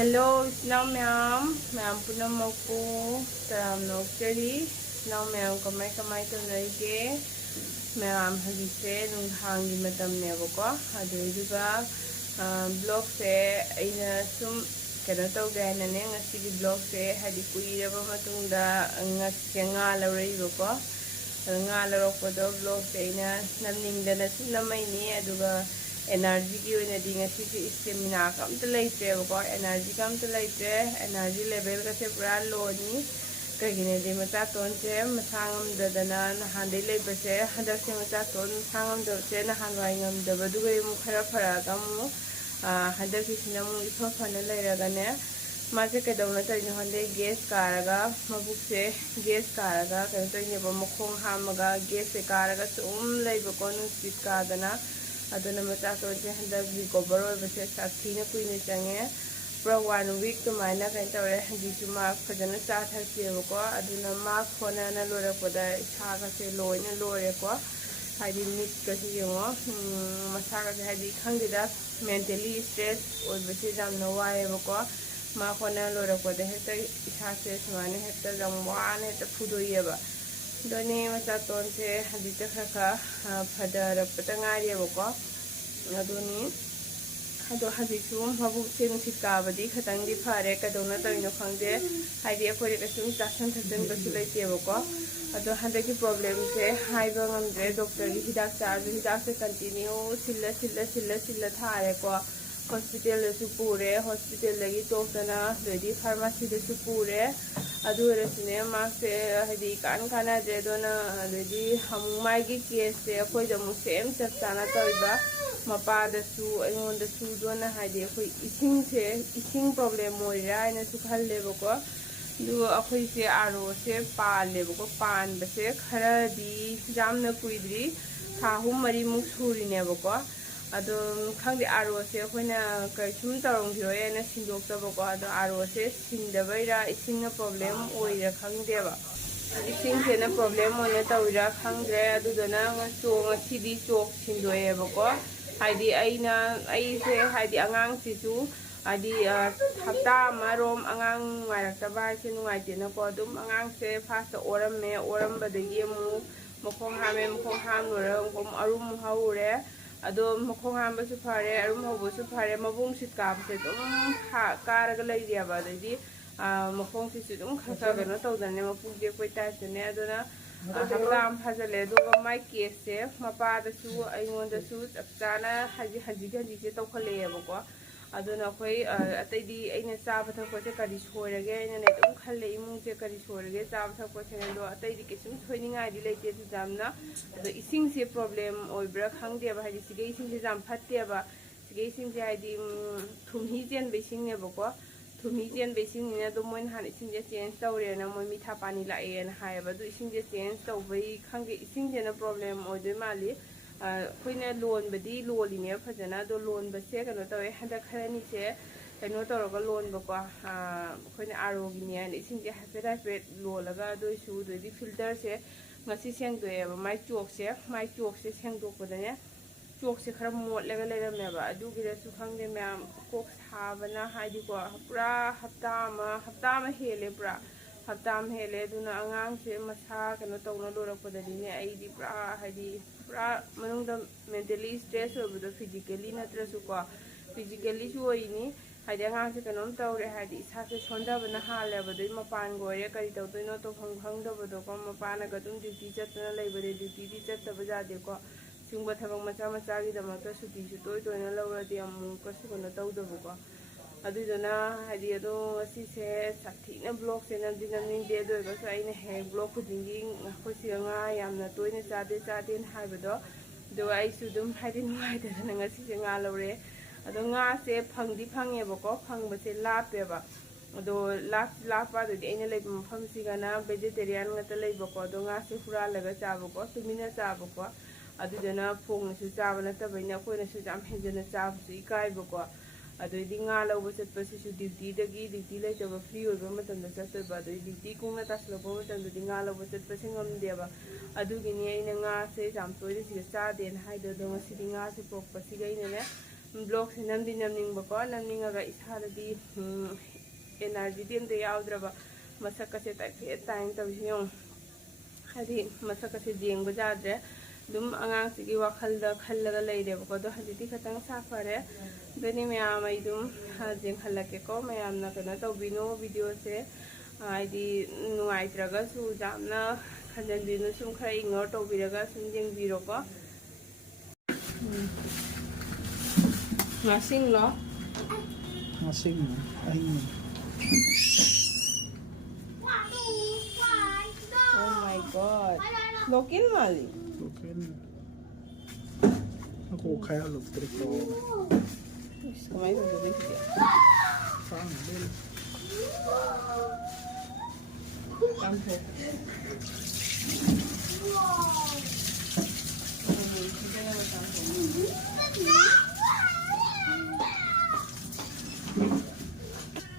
Hello, Islam ma'am. Ma'am po naman po. Taram no actually. Islam ma'am kamay to naige. Ma'am hagise nung hangi madam ne ko. Ado iduga blog se aina sum kaya tawag na ne ngasi blog se hadi kuira ba matungda ngasi nga lawray ko. Nga laro ko do blog se aina namning dana sinamay ni aduga energy की वजह दी ngasi से stamina कम तो लेते हैं वो energy कम तो लेते हैं एनर्जी लेवल का से पूरा लो नहीं कहीं नहीं दे मचा तोन से मसांगम ददना नहांडे ले बसे हंडा से मचा तोन मसांगम दो से नहांगाइंगम दबदू गई मुखरा फरा कम हंडा किसी ने मुझे इतना फने ले रहा गने मासे के दौलत तो इन्हें हंडे गैस कारागा मबुक से गैस कारागा कहीं तो इन्हें बमुखों हामगा गैस से कारागा सुम ले बकोनु speed कादना aduna mata to je handa bi cover oi base sathi na kui ne change pro 1 week to maina kain tawre handi chu ma phajana cha thar che ko aduna ma khona na lo ra poda sa ka se loi na lo re ko haidi mit ka si yo masa ka haidi khang da mentally stress oi base jam no wa e ko ma khona lo ra poda heta isa se smane heta jam wa ne ta phudo ye ba doni masa ton se hadi ta kha phadar patanga ye ko adoni ado hadi su mabu sen sikabadi khatang di phare ka dona tawino khangde haidi akori ka sum tasan thasen ka sulai te ko ado handa ki problem se haiba ngamde doctor gi hidak cha ju hidak se continue silla thare ko hospital su pure hospital lagi tokana dodi pharmacy de su pure adu resine ma se hadi kan kana je dona dodi hamai gi case se koi jamu sem chak chana toiba mapa da su aingon da su dona hadi koi ising problem moira ina su khalle ko du akhoi se aro se pale ko pan ba se khara di jamna kuidri tha hum mari mu suri ne ko ado khangdi aro se khoina kai sum tarong gyo ena sindok ta ko ado aro se singda baira ising na problem oira khangde ba ising se na problem ona tawira khangdre adu dona chong sidi chok sindoe ba ko haidi aina ai se haidi angang si su adi hapta marom angang ngairak ta ba se nungai te na ko dum angang se fast oram ba de ge mu mokhong ham lora ngom arum haure ado mokhong hamba su phare arum hobo su phare mabung sit ka se dum karaga lai dia ba de mokhong si su dum khasa ga no taw dane mapu je koi ta se ne ado na hakam phajale do ga mai ke se mapa da su aingon da su chana haji se taw khale ba ko ado na koi atai di aina cha ba tha ko se kari soirage aina ne dum khalle imung se kari soirage cha ba tha ko se ne do atai di kesum thoininga di leite su jamna ado ising se problem oibra khangde ba haji sige ising se jam phatte ba sige ising se haidi thumhi jen be sing ne ba ko thumhi jen be sing ne do moin han ising je change tawre na moi mitha pani la e na hai ba do ising je change taw bai khangge ising je na problem oidoi mali khoina loan badi loli ne phajana do loan ba se kano tawe handa kharani se kano toroga loan ba ko khoina aro gi ne ising je hapet lolaga do su do di filter se ngasi seng do e mai chok se seng do ko ne chok se khara mot lega me ba adu gi su khangde me kok sabana haidi ko pura hafta ma hele pura hafta ma hele duna angang se masa kano tawna lora ko da ne ai di pura haidi pura manung da mentally stress over the physically natra su ko physically su oini haidi angang se kanom tawre haidi sa se sonda bana hale ba doi mapan gore kari taw no to khang da ba do ko mapana ga dum duty chatna lai ba de duty di chatta ba ja de ko singba thabang macha gi da ma ta suti su toy na lawra di am ko su na taw da ko adu dona haidi ado si se sathi na blog se na din de do ga sai na he blog ku ding ko si nga yam na toy na cha de hai ba do ai su dum haidi ngai da na nga si se nga lawre ado nga se phangye ba ko phang ba se la pe ba ado la pa do ina le pham si ga na vegetarian nga ta le ba ko do nga se hura la ga cha ba ko tumina cha ba ko adu dona phong su cha ba na ta ba na ko na su jam he jana cha su ikai ba ko ado di nga law ba set pa si su duty le ta ba free oi ba matam da sa ba do duty kung na tas lo ba matam di nga law ba set pa singam de ba adu gi ni ina nga se jam toy si cha den hai do nga si di nga se pok pa si ga ina ne blog से नमनिंगबको नमनिंगा इसादी energy अमत याद्रब मसक से ताइफे ताइन तौसी हदी मसक से जेंग जाद्रे आगांगी वखल खलग लेरेबको हजी खतंग साफरे दनी ma'am जेंहलकेको ma'am कनो तौबीनो video से हाइदी नुआइत्रगसु जामना खंजनबीनु सुम खरा ignore तौबीरगा sum जेंगबीरोको Ngasing lo? Ngasing mo? Ahing mo. Oh my god. Lokin mali. Lokin. Ako kaya luptrik ko. Kamay ko dito dito. Saan? Bel. Kampo.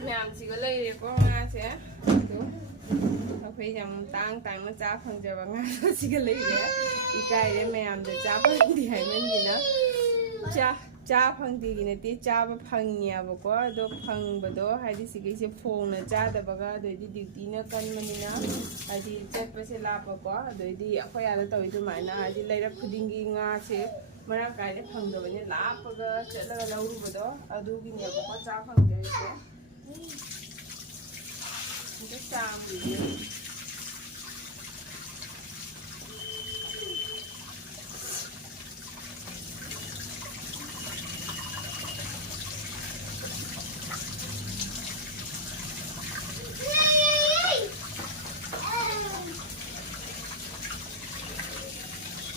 मैम सिग लेरेको से अखोई हम तांग चा फंगजब सिग लेरे इकायरे मैम चा फंगदी हाइमनगिना चा फंगदी नते चाब फंगियाबको अदो फंगबदो हाइदि सिगैसे फोंगना चादबगा अदोइदि ड्यूटीना कनमनिना हाइदि चटपसे लापको अदोइदि अखोई आदा तौइ दुमाइना हाइदि लेरा खुदिंगी nga से मरा कायदे फंगदबने लापगा चलगा लौरुबदो अदुगिनेबको चा फंगदेसे 이제 쌈이지.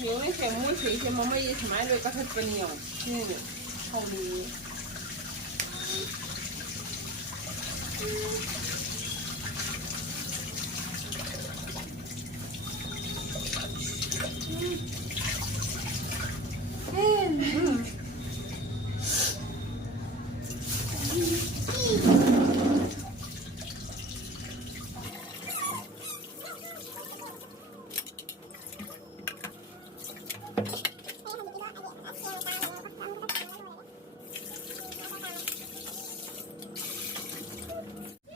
요새 샘물 세세 뭐뭐 이 스마일을 까셨거든요. 허리.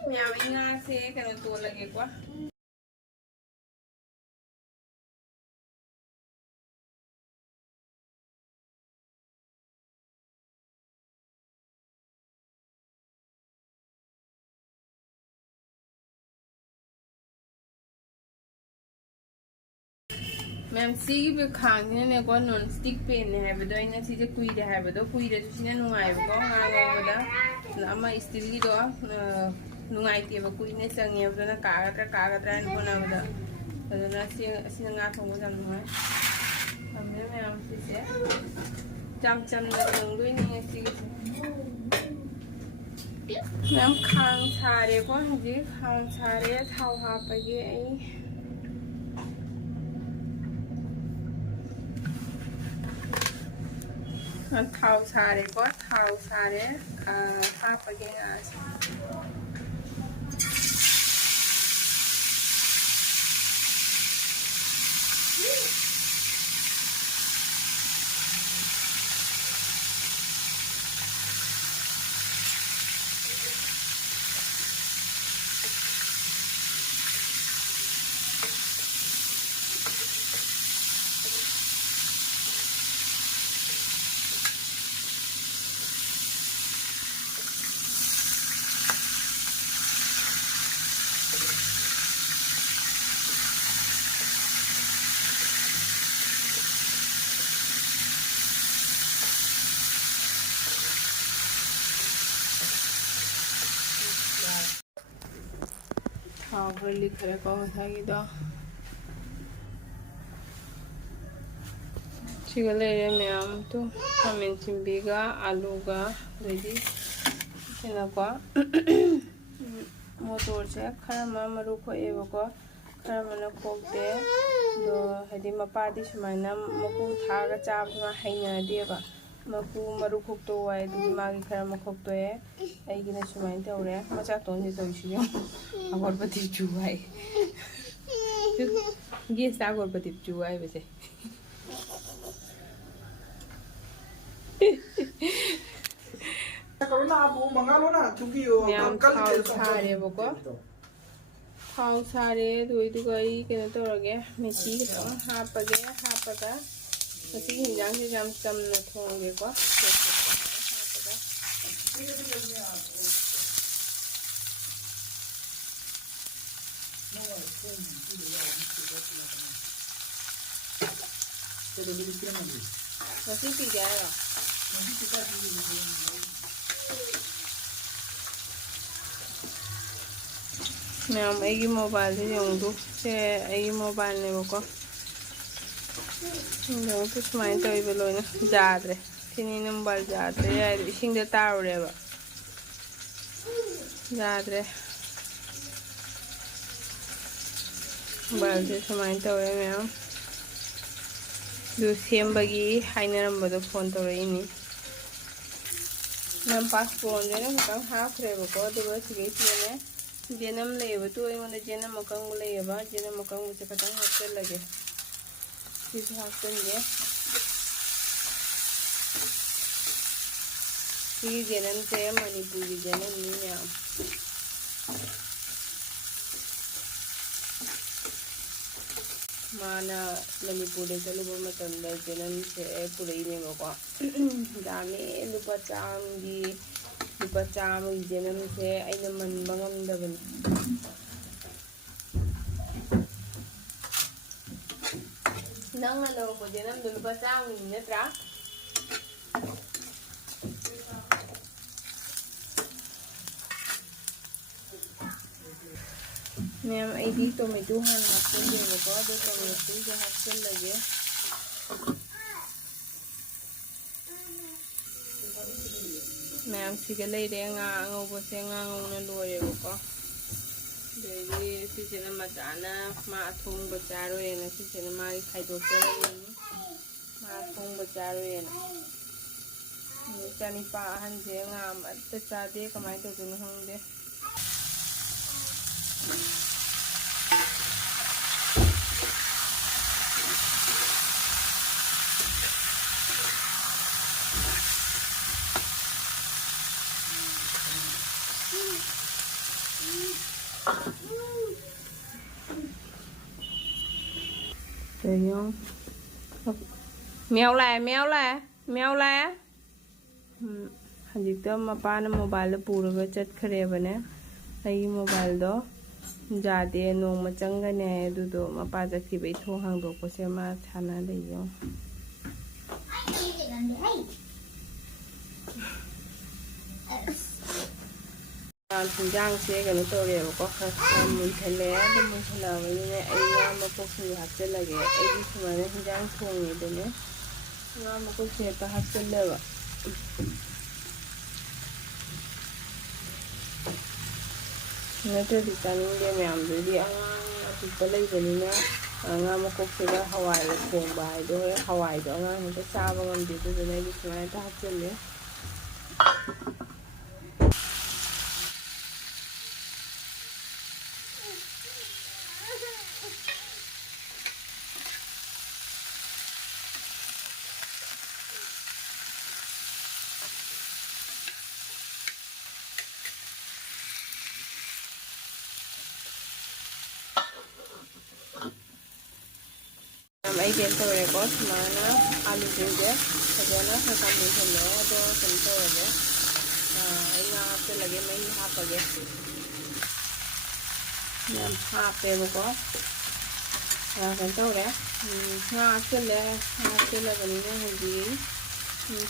Nhà mình nga xe cái nó tua lagi quá. मैम सी खाने ने को नॉन स्टिक पेन है बदो इन सी जे कुई दे है बदो कुई रे सिने नुंगाई बको गांगो बदा लामा स्टील की दो नुंगाई ते बको इन संगे बदो कागत्रा न कोना बदा अदना सी nga thong जम नुंगाई हमने मैम सी से चम न थोंदोइ नि सी मैम खांग सारे को हजी खांग सारे थाव हापगे थाव सारे को थाव सारे हापगे आज हाँ लिख रहे को ꯉꯁꯥꯏꯒꯤꯗꯣ सिगा लेरे मैम तो खामेन सिंबीगा आलूगा रेडी सिनाको मोटर से खरा मरु खोएबको खरा मन खोक्ते दो हदी मपादी सुमाइना मकु थागा चाबमा हैनादेबा मकु मरु खोक्तो वाय दुगी मागी खरा मखोक्तोए आइगिना सुमाइन तौरे मचा तोंजे तोइसियो अगरबत्ती जुवाई गेस अगरबत्ती जुवाई बसे करो ना आप वो मंगा लो ना क्योंकि मैम कल थाव सारेबको थाव सारे दुई कनो तौरगे मेथी खितंग हापगे हापगा मसी हिंजांग से जाम चमना थोंगेको हापगा मसी पी जाएगा मैम आई मोबाइल से जोंदू से आई मोबाइल ने बको तो सुमाइन तौइबे लोइना जाद्रे सिनी नंबर जाद्रे इसिंग तारुरेबा जाद्रे मोबाइल से सुमाइन तौरे मैम दु सेमबगी हाइनरम्बदो फोन तौरइनी मैम पासपोर्ट ने खतंग हाख्रेबको दुगा सिगैसिने जेनम लेबा तो अइमोंदा जेनम अकंग लेबा जेनम अकंग से खतंग हाप्चलगे सिसे हाप्चनगे सी जेनम से मणिपुरी जेनम नि मैम माना मणिपुर चलुबा मतंदा जेनम से पुरैनेबको दामे लुपा चामगी लुपा चामगी जेनम से अइना मनबा ngamdabani nangna lawko jenam do lupa चामगी natra ma'am I tomato हान हाप्चनगेबको दो टोमेटो जो हाप्चनलगे मैम सिगे लेरे ngauबसे ngौना लोरेबको देगी सिसेना मचाना मा थोंबा चारोयना सिसेना मागी खाइदोक्चरनी मा थोंबा चारोयना चानिपा अहनसे अमत्ता चादे कमाय तौदोनो खंगदे mèo là hajikta mapana mobile puraga chatkhrebane ai mobile do jade nongma changane adudo mapa jakhibai thong hangdokpo se ma thana leiyo hinjang se kano torebako muithale adu muithalabane ai nga mapoksu hapchalage ai di sumana hinjang thongedane nga mapoksu ta hapchalaba natradi taninge mayamdudi angang atuppa leibanina nga mapoksuda hawai thongba haido hawai do angang hita chaba ngamde adudana ai di sumana ta hapchalle आई बेल तौरेको सुमाना आलू सिंगे फजana खतम मुइथले दो कन तौरे आई nga hapchalage mai hapage मैम हापेबको kan tauरे nga hapchalabani hadi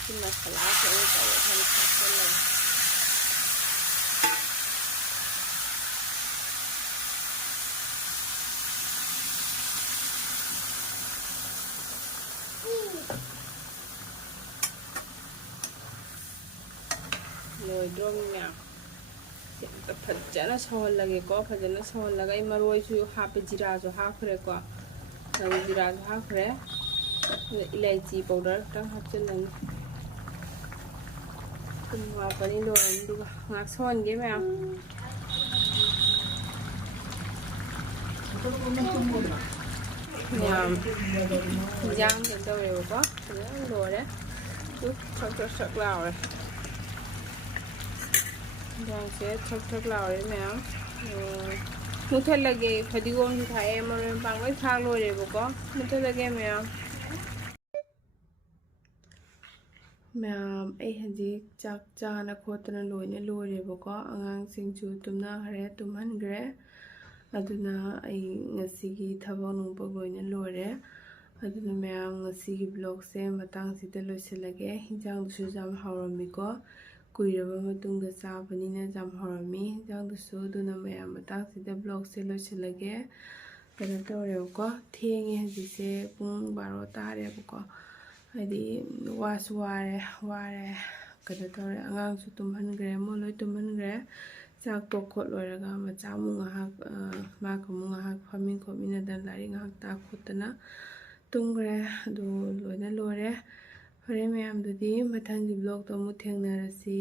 sin masala se tauरे kan hapchalage लोइद्रोमना फजana सौहल्लगेको फजana सौहल्लगा ई मरोइसु हापे जीराजो हाख्रेको जीराजो हाख्रे इलायची पाउडर तंग हापचलनी कुम्वा पनि लोरन दुगा ngak songe ma'am ma'am jang ke taurebako लोरे tu sak sak laure ꯌꯦꯟꯖꯥꯡꯁꯦ ꯊꯛ ꯊꯛ ꯂꯥꯎꯔꯦ ꯃꯌꯥꯝ ꯃꯨꯊꯠꯂꯒꯦ ꯐꯗꯤꯒꯣꯝꯁꯨ ꯊꯥꯛꯑꯦ ꯃꯔꯣꯏ ꯃꯄꯥꯡ ꯂꯣꯏ ꯊꯥꯛ ꯂꯣꯏꯔꯦꯕꯀꯣ ꯃꯨꯊꯠꯂꯒꯦ ꯃꯌꯥꯝ ꯑꯩ ꯍꯧꯖꯤꯛ ꯆꯥꯛ ꯆꯥꯅ ꯈꯣꯠꯇꯅ ꯂꯣꯏꯅ ꯂꯣꯏꯔꯦꯕꯀꯣ ꯑꯉꯥꯡꯁꯤꯡꯁꯨ ꯇꯨꯝꯅꯈ꯭ꯔꯦ ꯇꯨꯝꯍꯟꯈ꯭ꯔꯦ ꯑꯗꯨꯅ ꯑꯩ ꯉꯁꯤꯒꯤ ꯊꯕꯛ ꯅꯨꯡꯕꯛ ꯂꯣꯏꯅ ꯂꯣꯏꯔꯦ ꯑꯗꯨꯅ ꯃꯌꯥꯝ ꯉꯁꯤꯒꯤ ꯕ꯭ꯂꯣꯒꯁꯦ ꯃꯇꯥꯡꯁꯤꯗ ꯂꯣꯏꯁꯤꯜꯂꯒꯦ ꯍꯤꯟꯖꯥꯡꯗꯨꯁꯨ ꯌꯥꯝ ꯍꯥꯎꯔꯝꯃꯤꯀꯣ ꯀꯨꯏꯔꯕ ꯃꯇꯨꯡꯗ ꯆꯥꯕꯅꯤꯅ ꯌꯥꯝ ꯍꯥꯎꯔꯝꯃꯤ ꯍꯤꯟꯖꯥꯡꯗꯨꯁꯨ ꯑꯗꯨꯅ ꯃꯌꯥꯝ ꯃꯇꯥꯡꯁꯤꯗ ꯕ꯭ꯂꯣꯒꯁꯦ ꯂꯣꯏꯁꯤꯜꯂꯒꯦ ꯀꯩꯅꯣ ꯇꯧꯔꯦꯕꯀꯣ ꯊꯦꯡꯉꯦ ꯍꯧꯖꯤꯛꯁꯦ ꯄꯨꯡ 12 ꯇꯥꯔꯦꯕꯀꯣ ꯍꯥꯏꯗꯤ ꯋꯥꯁꯨ ꯋꯥꯔꯦ ꯀꯩꯅꯣ ꯇꯧꯔꯦ ꯑꯉꯥꯡꯁꯨ ꯇꯨꯝꯍꯟꯈ꯭ꯔꯦ ꯃꯣꯏ ꯂꯣꯏ ꯇꯨꯝꯍꯟꯈ꯭ꯔꯦ ꯆꯥꯛ ꯇꯣꯛ ꯈꯣꯠ ꯂꯣꯏꯔꯒ ꯃꯆꯥ ꯑꯃꯨꯛ ꯉꯥꯏꯍꯥꯛ ꯃꯥꯒ ꯑꯃꯨꯛ ꯉꯥꯏꯍꯥꯛ ꯐꯝꯃꯤꯟ ꯈꯣꯠꯃꯤꯟꯅꯗꯅ ꯂꯥꯏꯔꯤꯛ ꯉꯥꯏꯍꯥꯛ ꯇꯥꯛ ꯈꯣꯠꯇꯅ ꯇꯨꯝꯈ꯭ꯔꯦ ꯑꯗꯨ ꯂꯣꯏꯅ ꯂꯣꯏꯔꯦ ꯐꯔꯦ ꯃꯌꯥꯝꯗꯨꯗꯤ ꯃꯊꯪꯒꯤ ꯕ꯭ꯂꯣꯒꯇꯣ ꯑꯃꯨꯛ ꯊꯦꯡꯅꯔꯁꯤ